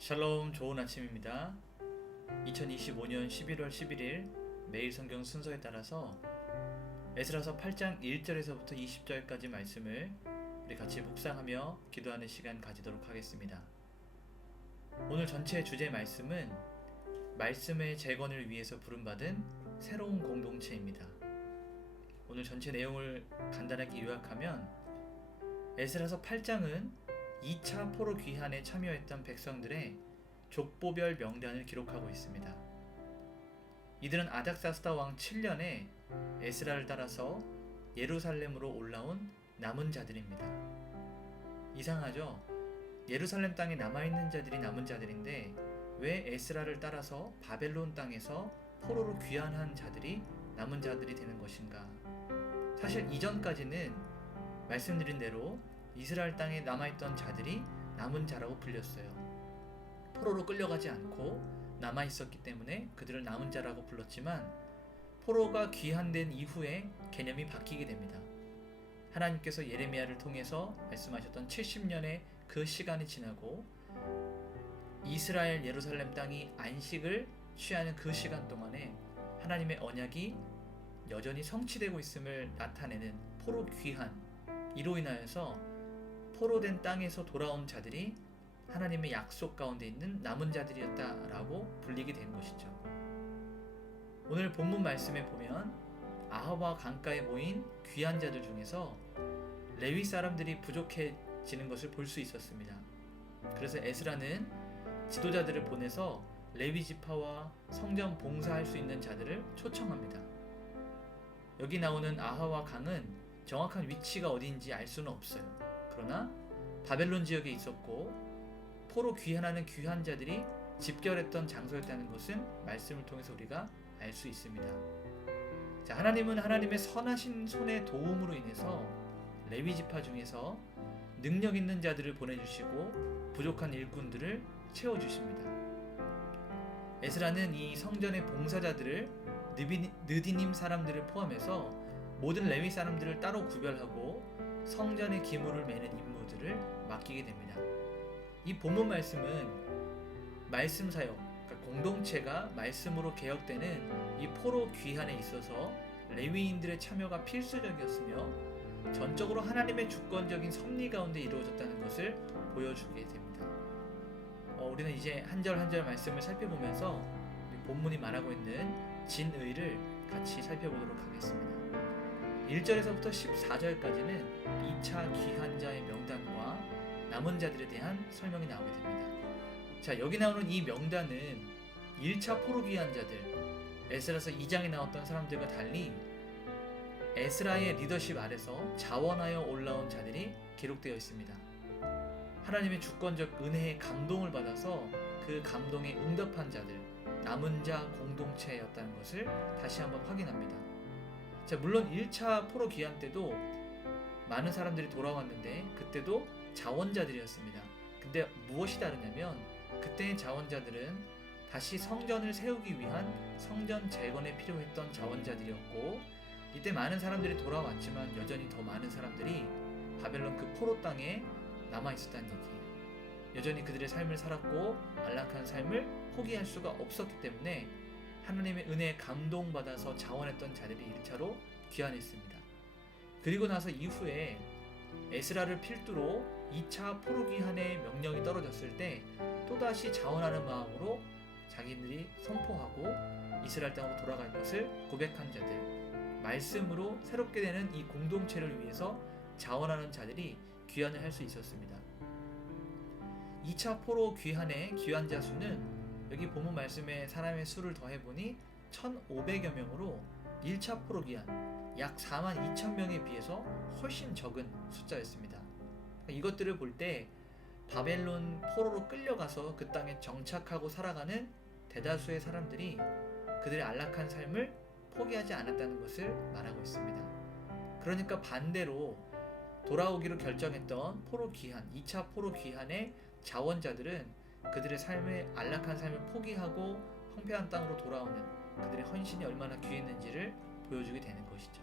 샬롬, 좋은 아침입니다. 2025년 11월 11일 매일 성경 순서에 따라서 에스라서 8장 1절에서부터 20절까지 말씀을 우리 같이 묵상하며 기도하는 시간 가지도록 하겠습니다. 오늘 전체 주제 말씀은 말씀의 재건을 위해서 부름받은 새로운 공동체입니다. 오늘 전체 내용을 간단하게 요약하면 에스라서 8장은 2차 포로 귀환에 참여했던 백성들의 족보별 명단을 기록하고 있습니다. 이들은 아닥사스다 왕 7년에 에스라를 따라서 예루살렘으로 올라온 남은 자들입니다. 이상하죠? 예루살렘 땅에 남아있는 자들이 남은 자들인데 왜 에스라를 따라서 바벨론 땅에서 포로로 귀환한 자들이 남은 자들이 되는 것인가? 사실 이전까지는 말씀드린 대로 이스라엘 땅에 남아있던 자들이 남은 자라고 불렸어요. 포로로 끌려가지 않고 남아있었기 때문에 그들을 남은 자라고 불렀지만 포로가 귀환된 이후에 개념이 바뀌게 됩니다. 하나님께서 예레미야를 통해서 말씀하셨던 70년의 그 시간이 지나고 이스라엘 예루살렘 땅이 안식을 취하는 그 시간 동안에 하나님의 언약이 여전히 성취되고 있음을 나타내는 포로 귀환, 이로 인하여서 포로된 땅에서 돌아온 자들이 하나님의 약속 가운데 있는 남은 자들이었다라고 불리게 된 것이죠. 오늘 본문 말씀에 보면 아하와 강가에 모인 귀한 자들 중에서 레위 사람들이 부족해지는 것을 볼 수 있었습니다. 그래서 에스라는 지도자들을 보내서 레위 지파와 성전 봉사할 수 있는 자들을 초청합니다. 여기 나오는 아하와 강은 정확한 위치가 어디인지 알 수는 없어요. 그러나 바벨론 지역에 있었고 포로 귀환하는 귀환자들이 집결했던 장소였다는 것은 말씀을 통해서 우리가 알 수 있습니다. 자, 하나님은 하나님의 선하신 손의 도움으로 인해서 레위 지파 중에서 능력 있는 자들을 보내주시고 부족한 일꾼들을 채워주십니다. 에스라는 이 성전의 봉사자들을 느디님 사람들을 포함해서 모든 레위 사람들을 따로 구별하고 성전의 기물을 매는 임무들을 맡기게 됩니다. 이 본문 말씀은 말씀 사역, 그러니까 공동체가 말씀으로 개혁되는 이 포로 귀환에 있어서 레위인들의 참여가 필수적이었으며 전적으로 하나님의 주권적인 섭리 가운데 이루어졌다는 것을 보여주게 됩니다. 우리는 이제 한 절 한 절 말씀을 살펴보면서 본문이 말하고 있는 진의를 같이 살펴보도록 하겠습니다. 1절에서부터 14절까지는 2차 귀환자의 명단과 남은 자들에 대한 설명이 나오게 됩니다. 자, 여기 나오는 이 명단은 1차 포로 귀환자들, 에스라서 2장에 나왔던 사람들과 달리 에스라의 리더십 아래서 자원하여 올라온 자들이 기록되어 있습니다. 하나님의 주권적 은혜의 감동을 받아서 그 감동에 응답한 자들, 남은 자 공동체였다는 것을 다시 한번 확인합니다. 자, 물론 1차 포로 귀환 때도 많은 사람들이 돌아왔는데 그때도 자원자들이었습니다. 근데 무엇이 다르냐면 그때의 자원자들은 다시 성전을 세우기 위한 성전 재건에 필요했던 자원자들이었고 이때 많은 사람들이 돌아왔지만 여전히 더 많은 사람들이 바벨론 그 포로 땅에 남아있었다는 얘기예요. 여전히 그들의 삶을 살았고 안락한 삶을 포기할 수가 없었기 때문에 하나님의 은혜에 감동받아서 자원했던 자들이 1차로 귀환했습니다. 그리고 나서 이후에 에스라를 필두로 2차 포로 귀환의 명령이 떨어졌을 때 또다시 자원하는 마음으로 자기들이 선포하고 이스라엘 땅으로 돌아갈 것을 고백한 자들, 말씀으로 새롭게 되는 이 공동체를 위해서 자원하는 자들이 귀환을 할 수 있었습니다. 2차 포로 귀환의 귀환자 수는 여기 본문 말씀에 사람의 수를 더해보니 1,500여 명으로 1차 포로 귀환 약 42,000명에 비해서 훨씬 적은 숫자였습니다. 이것들을 볼 때 바벨론 포로로 끌려가서 그 땅에 정착하고 살아가는 대다수의 사람들이 그들의 안락한 삶을 포기하지 않았다는 것을 말하고 있습니다. 그러니까 반대로 돌아오기로 결정했던 포로 귀환, 2차 포로 귀환의 자원자들은 그들의 삶의 안락한 삶을 포기하고 황폐한 땅으로 돌아오는 그들의 헌신이 얼마나 귀했는지를 보여주게 되는 것이죠.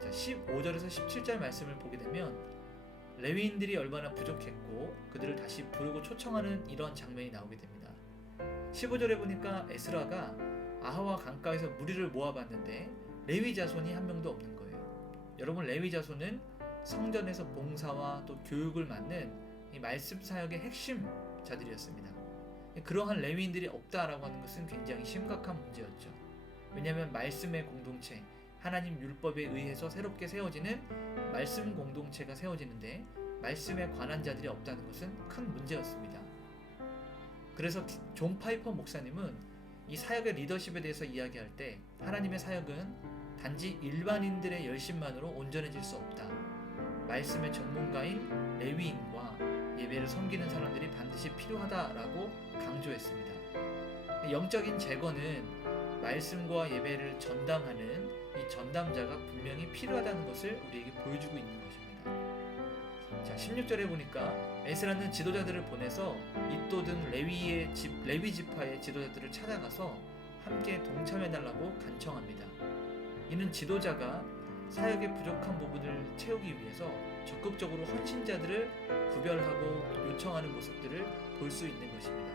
자, 15절에서 17절 말씀을 보게 되면 레위인들이 얼마나 부족했고 그들을 다시 부르고 초청하는 이런 장면이 나오게 됩니다. 15절에 보니까 에스라가 아하와 강가에서 무리를 모아봤는데 레위 자손이 한 명도 없는 거예요. 여러분, 레위 자손은 성전에서 봉사와 또 교육을 맡는 이 말씀 사역의 핵심 자들이었습니다. 그러한 레위인들이 없다라고 하는 것은 굉장히 심각한 문제였죠. 왜냐하면 말씀의 공동체, 하나님 율법에 의해서 새롭게 세워지는 말씀 공동체가 세워지는데 말씀에 관한 자들이 없다는 것은 큰 문제였습니다. 그래서 존 파이퍼 목사님은 이 사역의 리더십에 대해서 이야기할 때 하나님의 사역은 단지 일반인들의 열심만으로 온전해질 수 없다. 말씀의 전문가인 레위인과 예배를 섬기는 사람들이 반드시 필요하다라고 강조했습니다. 영적인 제거는 말씀과 예배를 전담하는 이 전담자가 분명히 필요하다는 것을 우리에게 보여주고 있는 것입니다. 자, 16절에 보니까 에스라는 지도자들을 보내서 잇도 등 레위 지파의 지도자들을 찾아가서 함께 동참해달라고 간청합니다. 이는 지도자가 사역의 부족한 부분을 채우기 위해서 적극적으로 헌신자들을 구별하고 요청하는 모습들을 볼 수 있는 것입니다.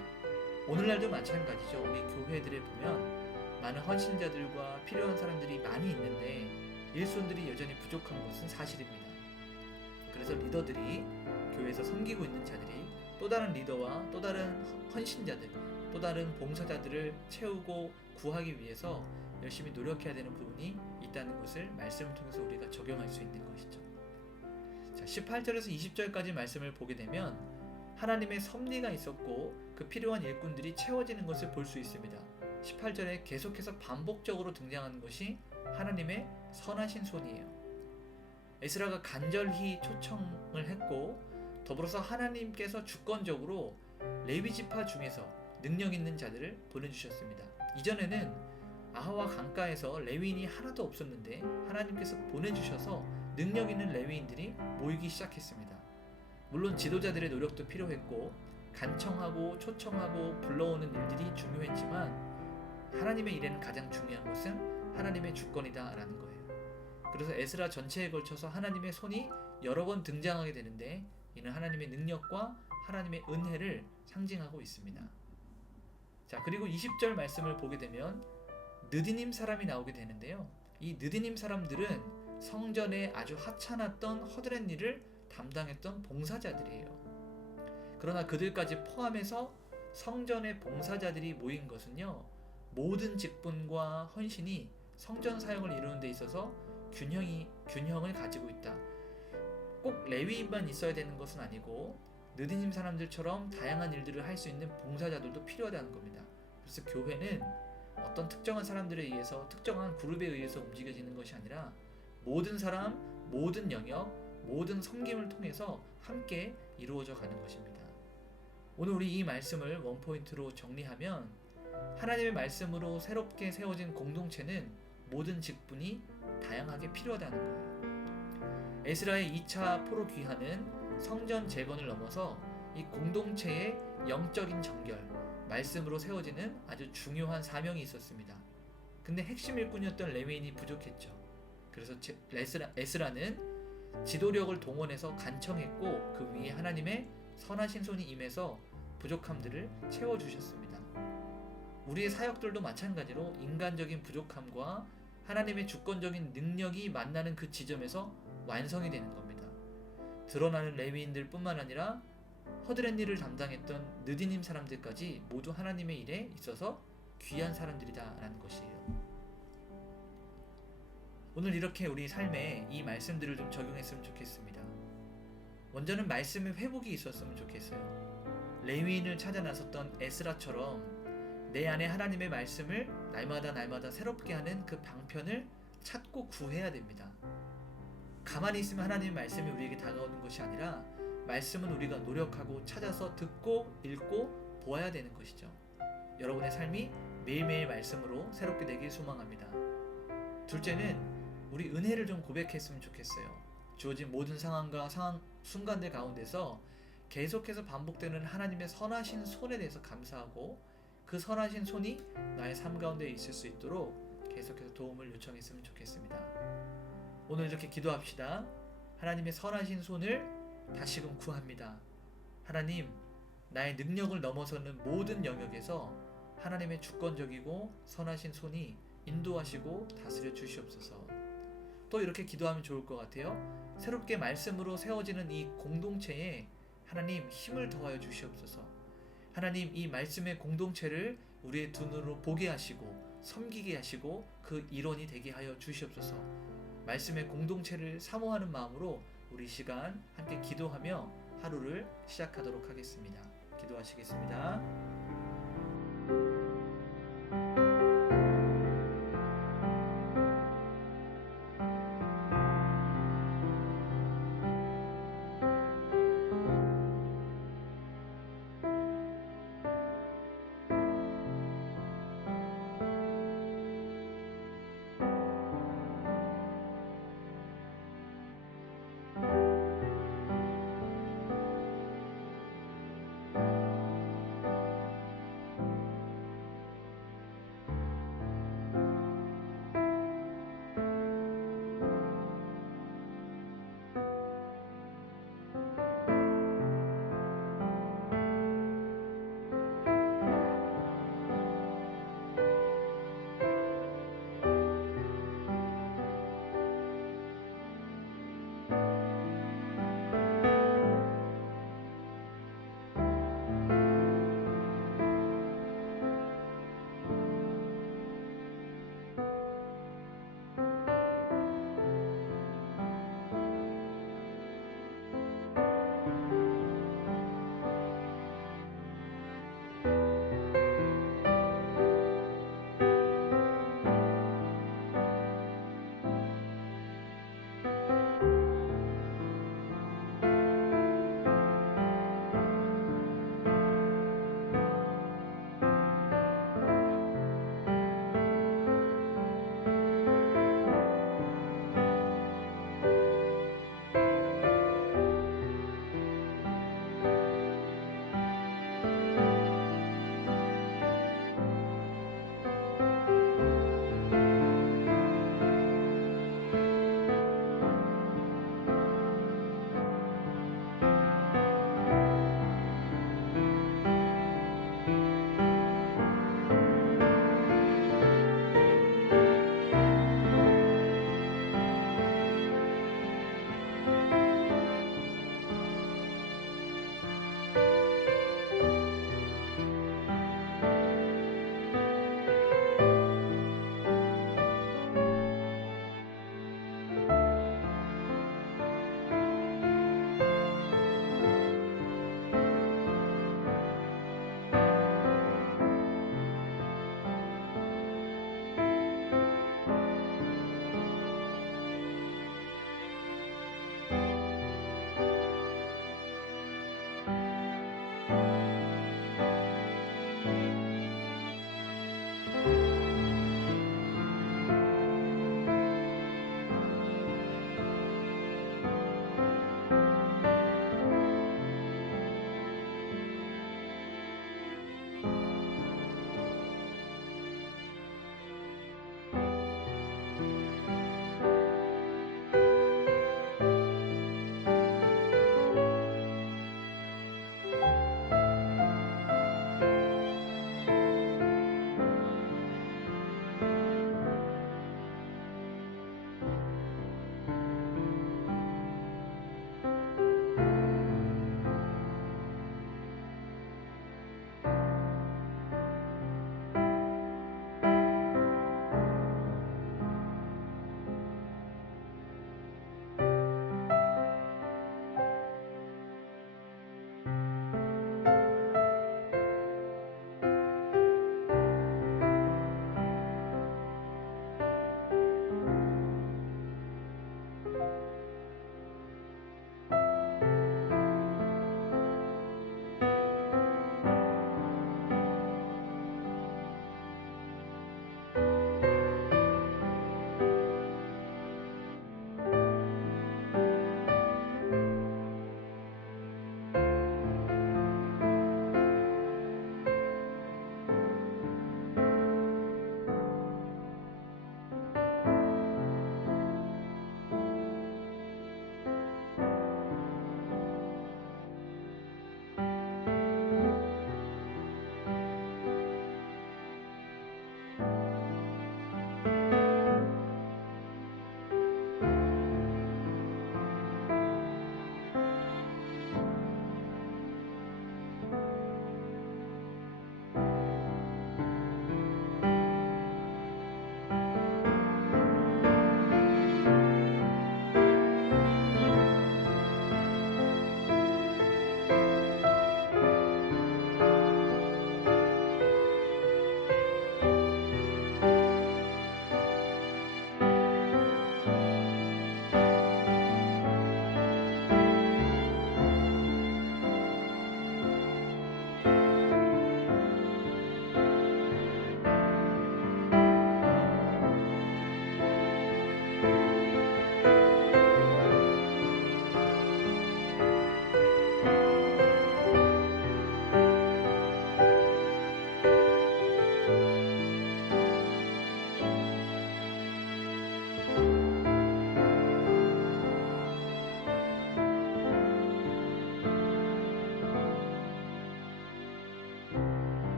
오늘날도 마찬가지죠. 우리 교회들에 보면 많은 헌신자들과 필요한 사람들이 많이 있는데 일손들이 여전히 부족한 것은 사실입니다. 그래서 리더들이 교회에서 섬기고 있는 자들이 또 다른 리더와 또 다른 헌신자들, 또 다른 봉사자들을 채우고 구하기 위해서 열심히 노력해야 되는 부분이 있다는 것을 말씀을 통해서 우리가 적용할 수 있는 것이죠. 자, 18절에서 20절까지 말씀을 보게 되면 하나님의 섭리가 있었고 그 필요한 일꾼들이 채워지는 것을 볼 수 있습니다. 18절에 계속해서 반복적으로 등장하는 것이 하나님의 선하신 손이에요. 에스라가 간절히 초청을 했고 더불어서 하나님께서 주권적으로 레위 지파 중에서 능력 있는 자들을 보내주셨습니다. 이전에는 아하와 강가에서 레위인이 하나도 없었는데 하나님께서 보내주셔서 능력 있는 레위인들이 모이기 시작했습니다. 물론 지도자들의 노력도 필요했고 간청하고 초청하고 불러오는 일들이 중요했지만 하나님의 일에는 가장 중요한 것은 하나님의 주권이다라는 거예요. 그래서 에스라 전체에 걸쳐서 하나님의 손이 여러 번 등장하게 되는데 이는 하나님의 능력과 하나님의 은혜를 상징하고 있습니다. 자, 그리고 20절 말씀을 보게 되면 느디님 사람이 나오게 되는데요. 이 느디님 사람들은 성전에 아주 하찮았던 허드렛 일을 담당했던 봉사자들이에요. 그러나 그들까지 포함해서 성전의 봉사자들이 모인 것은요, 모든 직분과 헌신이 성전 사역을 이루는 데 있어서 균형을 가지고 있다. 꼭 레위인만 있어야 되는 것은 아니고 느디님 사람들처럼 다양한 일들을 할 수 있는 봉사자들도 필요하다는 겁니다. 그래서 교회는 어떤 특정한 사람들에 의해서 특정한 그룹에 의해서 움직여지는 것이 아니라 모든 사람, 모든 영역, 모든 섬김을 통해서 함께 이루어져 가는 것입니다. 오늘 우리 이 말씀을 원포인트로 정리하면 하나님의 말씀으로 새롭게 세워진 공동체는 모든 직분이 다양하게 필요하다는 거예요. 에스라의 2차 포로 귀환은 성전 재건을 넘어서 이 공동체의 영적인 정결, 말씀으로 세워지는 아주 중요한 사명이 있었습니다. 근데 핵심 일꾼이었던 레위인이 부족했죠. 그래서 에스라는 지도력을 동원해서 간청했고 그 위에 하나님의 선하신 손이 임해서 부족함들을 채워주셨습니다. 우리의 사역들도 마찬가지로 인간적인 부족함과 하나님의 주권적인 능력이 만나는 그 지점에서 완성이 되는 겁니다. 드러나는 레위인들 뿐만 아니라 허드렛 일을 담당했던 느디님 사람들까지 모두 하나님의 일에 있어서 귀한 사람들이다라는 것이에요. 오늘 이렇게 우리 삶에 이 말씀들을 좀 적용했으면 좋겠습니다. 먼저는 말씀의 회복이 있었으면 좋겠어요. 레위인을 찾아 나섰던 에스라처럼 내 안에 하나님의 말씀을 날마다 새롭게 하는 그 방편을 찾고 구해야 됩니다. 가만히 있으면 하나님의 말씀이 우리에게 다가오는 것이 아니라 말씀은 우리가 노력하고 찾아서 듣고 읽고 보아야 되는 것이죠. 여러분의 삶이 매일매일 말씀으로 새롭게 되길 소망합니다. 둘째는 우리 은혜를 좀 고백했으면 좋겠어요. 주어진 모든 상황과 순간들 가운데서 계속해서 반복되는 하나님의 선하신 손에 대해서 감사하고 그 선하신 손이 나의 삶 가운데 있을 수 있도록 계속해서 도움을 요청했으면 좋겠습니다. 오늘 이렇게 기도합시다. 하나님의 선하신 손을 다시금 구합니다. 하나님, 나의 능력을 넘어서는 모든 영역에서 하나님의 주권적이고 선하신 손이 인도하시고 다스려 주시옵소서. 또 이렇게 기도하면 좋을 것 같아요. 새롭게 말씀으로 세워지는 이 공동체에 하나님 힘을 더하여 주시옵소서. 하나님, 이 말씀의 공동체를 우리의 두 눈으로 보게 하시고 섬기게 하시고 그 일원이 되게 하여 주시옵소서. 말씀의 공동체를 사모하는 마음으로 우리 시간 함께 기도하며 하루를 시작하도록 하겠습니다. 기도하시겠습니다.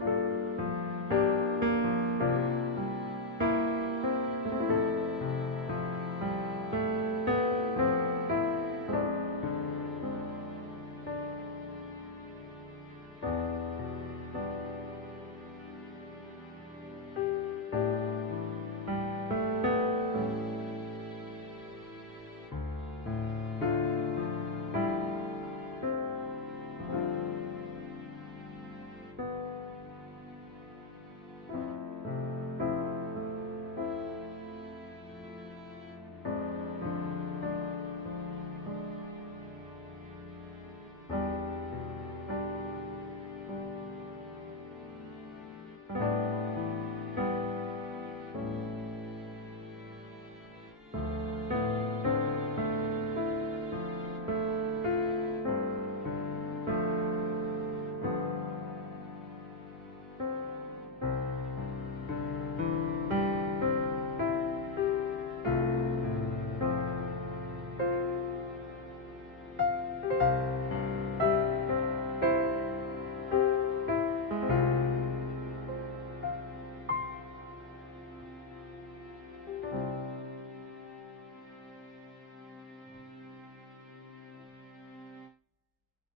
네.